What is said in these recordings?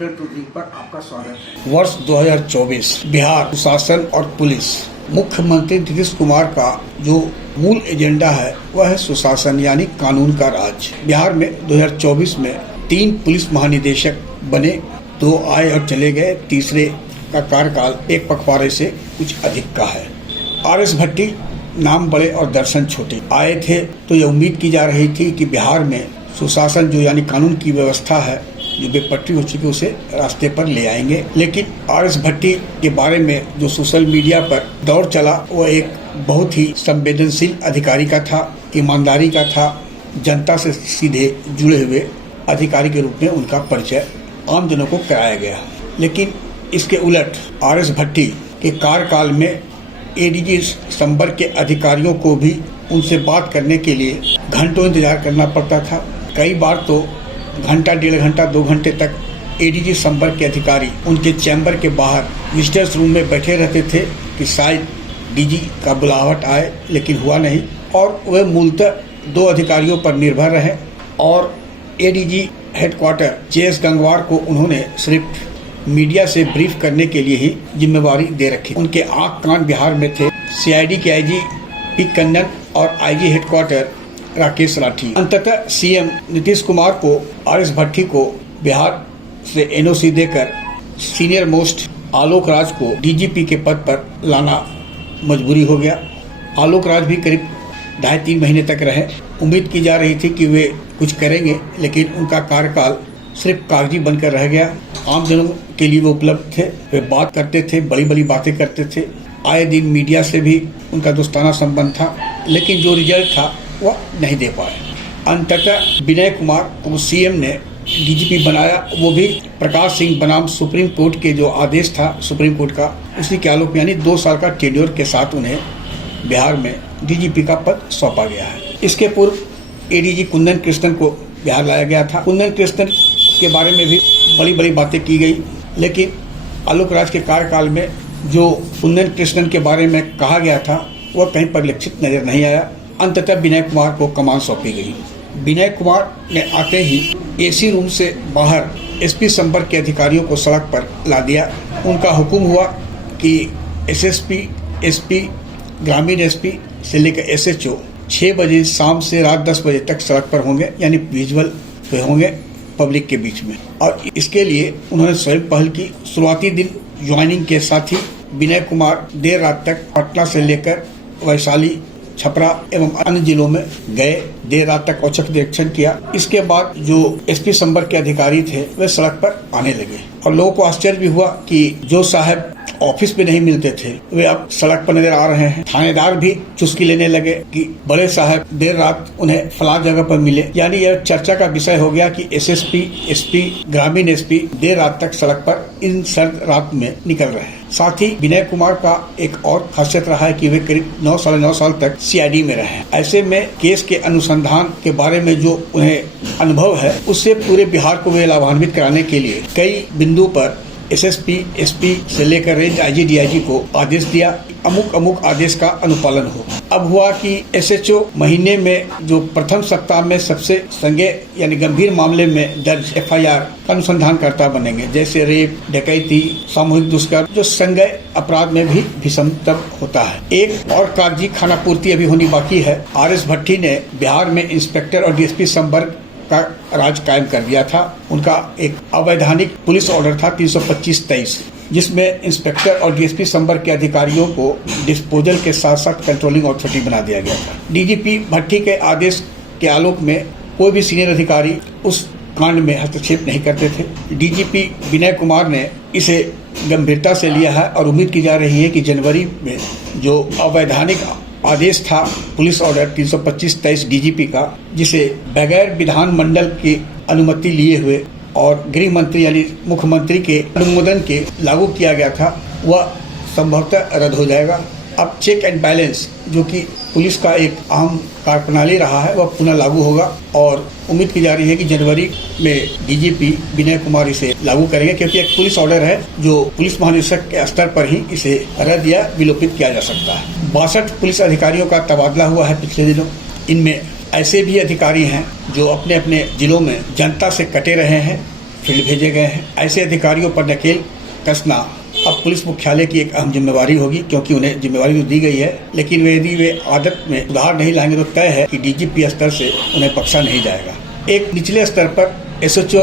Reporter to पर आपका स्वागत है। वर्ष 2024 बिहार शासन और पुलिस मुख्यमंत्री नीतीश कुमार का जो मूल एजेंडा है वह है सुशासन यानी कानून का राज। बिहार में 2024 में 3 पुलिस महानिदेशक बने, 2 आए और चले गए, तीसरे का कार्यकाल एक पखवाड़े से कुछ अधिक का है। RS भट्टी नाम बड़े और दर्शन छोटे आए थे, तो ये उम्मीद की जा रही थी कि बिहार में सुशासन जो यानी कानून की व्यवस्था है जो बेपटरी हो चुकी है उसे रास्ते पर ले आएंगे। लेकिन RS भट्टी के बारे में जो सोशल मीडिया पर दौर चला वो एक बहुत ही संवेदनशील अधिकारी का था, ईमानदारी का था, जनता से सीधे जुड़े हुए अधिकारी के रूप में उनका परिचय आम जनों को कराया गया। लेकिन इसके उलट RS भट्टी के कार्यकाल में ADG संपर्क के अधिकारियों को भी उनसे बात करने के लिए घंटों इंतजार करना पड़ता था। कई बार तो घंटा, 1.5 घंटा, 2 घंटे तक ADG संपर्क के अधिकारी उनके चैम्बर के बाहर विजिटर्स रूम में बैठे रहते थे कि शायद DG का बुलाहट आए, लेकिन हुआ नहीं। और वह मूलतः 2 अधिकारियों पर निर्भर रहे और ADG हेडक्वार्टर JS गंगवार को उन्होंने सिर्फ मीडिया से ब्रीफ करने के लिए ही जिम्मेवारी दे रखी। उनके आंख कान बिहार में थे। CID के IG P कन्नन और IG हेडक्वार्टर राकेश राठी। अंततः CM नीतीश कुमार को RS भट्टी को बिहार से NOC देकर सीनियर मोस्ट आलोक राज को DGP के पद पर लाना मजबूरी हो गया। आलोक राज भी करीब 2.5-3 महीने तक रहे। उम्मीद की जा रही थी कि वे कुछ करेंगे, लेकिन उनका कार्यकाल सिर्फ कागजी बनकर रह गया। आम जनों के लिए वो उपलब्ध थे, वे बात करते थे, बड़ी बड़ी बातें करते थे। आए दिन मीडिया से भी उनका दोस्ताना संबंध था, लेकिन जो रिजल्ट था वह नहीं दे पाए। अंततः विनय कुमार को CM ने DGP बनाया, वो भी प्रकाश सिंह बनाम सुप्रीम कोर्ट के जो आदेश था सुप्रीम कोर्ट का, उसी के आलोक यानी 2 साल का टेन्योर के साथ उन्हें बिहार में DGP का पद सौंपा गया है। इसके पूर्व ADG कुंदन कृष्णन को बिहार लाया गया था। कुंदन कृष्णन के बारे में भी बड़ी बड़ी बातें की गई, लेकिन आलोक राज के कार्यकाल में जो कुंदन कृष्णन के बारे में कहा गया था वह कहीं परिलक्षित नजर नहीं आया। अंततः विनय कुमार को कमान सौंपी गई। विनय कुमार ने आते ही AC रूम से बाहर SP संपर्क के अधिकारियों को सड़क पर ला दिया। उनका हुक्म हुआ कि SSP, SP, ग्रामीण SP से लेकर SHO 6 बजे शाम से रात 10 बजे तक सड़क पर होंगे, यानी विजुअल पे होंगे पब्लिक के बीच में। और इसके लिए उन्होंने स्वयं पहल की। शुरुआती दिन ज्वाइनिंग के साथ ही विनय कुमार देर रात तक पटना से लेकर वैशाली, छपरा एवं अन्य जिलों में गए, देर रात तक औचक निरीक्षण किया। इसके बाद जो SP संपर्क के अधिकारी थे वे सड़क पर आने लगे और लोगों को आश्चर्य भी हुआ कि जो साहब ऑफिस में नहीं मिलते थे वे अब सड़क पर नजर आ रहे हैं। थानेदार भी चुस्की लेने लगे कि बड़े साहब देर रात उन्हें फलां जगह पर मिले। यानी यह चर्चा का विषय हो गया कि SSP, SP, ग्रामीण SP देर रात तक सड़क पर इन सर्द रात में निकल रहे हैं। साथ ही विनय कुमार का एक और खासियत रहा है कि वे करीब 9 साल तक CID में रहे। ऐसे में केस के अनुसंधान के बारे में जो उन्हें अनुभव है उससे पूरे बिहार को वे लाभान्वित कराने के लिए कई बिंदु पर SSP, SP से लेकर रेंज IG DIG को आदेश दिया, अमुक आदेश का अनुपालन हो। अब हुआ कि SHO महीने में जो प्रथम सप्ताह में सबसे संज्ञेय यानी गंभीर मामले में दर्ज FIR का अनुसंधानकर्ता बनेंगे, जैसे रेप, डकैती, सामूहिक दुष्कर्म, जो संज्ञेय अपराध में भी भीषणतम होता है। एक और कागजी खानापूर्ति अभी होनी बाकी है। RS भट्टी ने बिहार में इंस्पेक्टर और DSP संपर्क का राज कायम कर दिया था। उनका एक अवैधानिक पुलिस ऑर्डर था 325-23, जिसमें इंस्पेक्टर और DSP संपर्क के अधिकारियों को डिस्पोजल के साथ साथ कंट्रोलिंग अथॉरिटी बना दिया गया था। DGP भट्टी के आदेश के आलोक में कोई भी सीनियर अधिकारी उस कांड में हस्तक्षेप नहीं करते थे। DGP विनय कुमार ने इसे गंभीरता से लिया है और उम्मीद की जा रही है कि जनवरी में जो अवैधानिक आदेश था पुलिस ऑर्डर 325-23 DGP का, जिसे बगैर विधानमंडल की अनुमति लिए हुए और गृह मंत्री यानी मुख्यमंत्री के अनुमोदन के लागू किया गया था, वह संभवतः रद्द हो जाएगा। अब चेक एंड बैलेंस जो कि पुलिस का एक अहम कार्यप्रणाली रहा है वह पुनः लागू होगा और उम्मीद की जा रही है कि जनवरी में DGP विनय कुमार इसे लागू करेंगे, क्योंकि एक पुलिस ऑर्डर है जो पुलिस महानिदेशक के स्तर पर ही इसे रद्द या विलोपित किया जा सकता है। 62 पुलिस अधिकारियों का तबादला हुआ है पिछले दिनों। इनमें ऐसे भी अधिकारी हैं जो अपने अपने जिलों में जनता से कटे रहे हैं, फील्ड भेजे गए हैं। ऐसे अधिकारियों पर नकेल कसना अब पुलिस मुख्यालय की एक अहम जिम्मेवारी होगी, क्योंकि उन्हें जिम्मेवारी तो दी गई है, लेकिन यदि वे आदत में सुधार नहीं लाएंगे तो तय है कि डीजीपी स्तर से उन्हें बख्शा नहीं जाएगा। एक निचले स्तर पर एसएचओ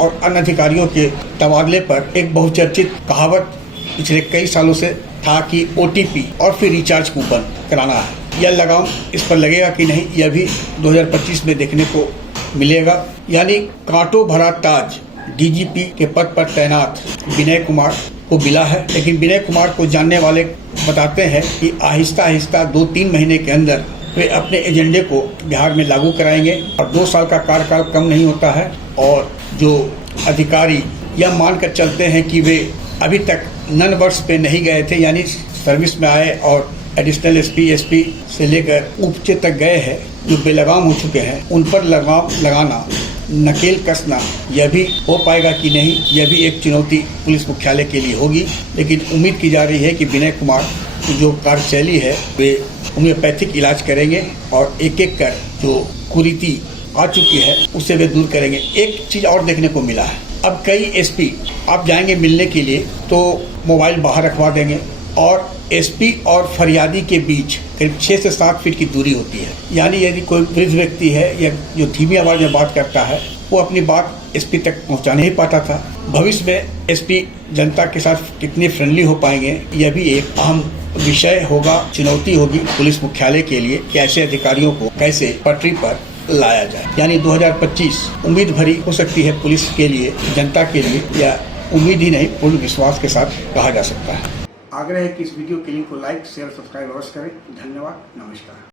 और अन्य अधिकारियों के तबादले पर एक बहुचर्चित कहावत पिछले कई सालों से था कि ओटीपी और फिर रिचार्ज कूपन कराना है। यह लगाम इस पर लगेगा कि नहीं, यह भी 2025 में देखने को मिलेगा। यानी कांटों भरा ताज डीजीपी के पद पर तैनात विनय कुमार को मिला है, लेकिन विनय कुमार को जानने वाले बताते हैं कि आहिस्ता आहिस्ता 2-3 महीने के अंदर वे अपने एजेंडे को बिहार में लागू कराएंगे और 2 साल का कार्यकाल कम नहीं होता है। और जो अधिकारी यह मानकर चलते हैं कि वे अभी तक नन वर्ष पे नहीं गए थे, यानी सर्विस में आए और एडिशनल एसपी से लेकर ऊंचे तक गए हैं, जो बेलगाम हो चुके हैं, उन पर लगाम लगाना, नकेल कसना, यह भी हो पाएगा कि नहीं, यह भी एक चुनौती पुलिस मुख्यालय के लिए होगी। लेकिन उम्मीद की जा रही है कि विनय कुमार की जो कार्यशैली है वे होम्योपैथिक इलाज करेंगे और एक एक कर जो कुरीति आ चुकी है उसे वे दूर करेंगे। एक चीज़ और देखने को मिला है, अब कई एसपी आप जाएंगे मिलने के लिए तो मोबाइल बाहर रखवा देंगे और एसपी और फरियादी के बीच करीब 6 से 7 फीट की दूरी होती है। यानी यदि कोई वृद्ध व्यक्ति है या जो धीमी आवाज़ में बात करता है वो अपनी बात एसपी तक पहुंचा नहीं पाता था। भविष्य में एसपी जनता के साथ कितने फ्रेंडली हो पाएंगे, यह भी एक अहम विषय होगा, चुनौती होगी पुलिस मुख्यालय के लिए कि ऐसे अधिकारियों को कैसे पटरी पर लाया जाए। यानी 2025 उम्मीद भरी हो सकती है पुलिस के लिए, जनता के लिए, या उम्मीद ही नहीं पूर्ण विश्वास के साथ कहा जा सकता है। आग्रह है कि इस वीडियो के लिंक को लाइक, शेयर, सब्सक्राइब अवश्य करें। धन्यवाद, नमस्कार।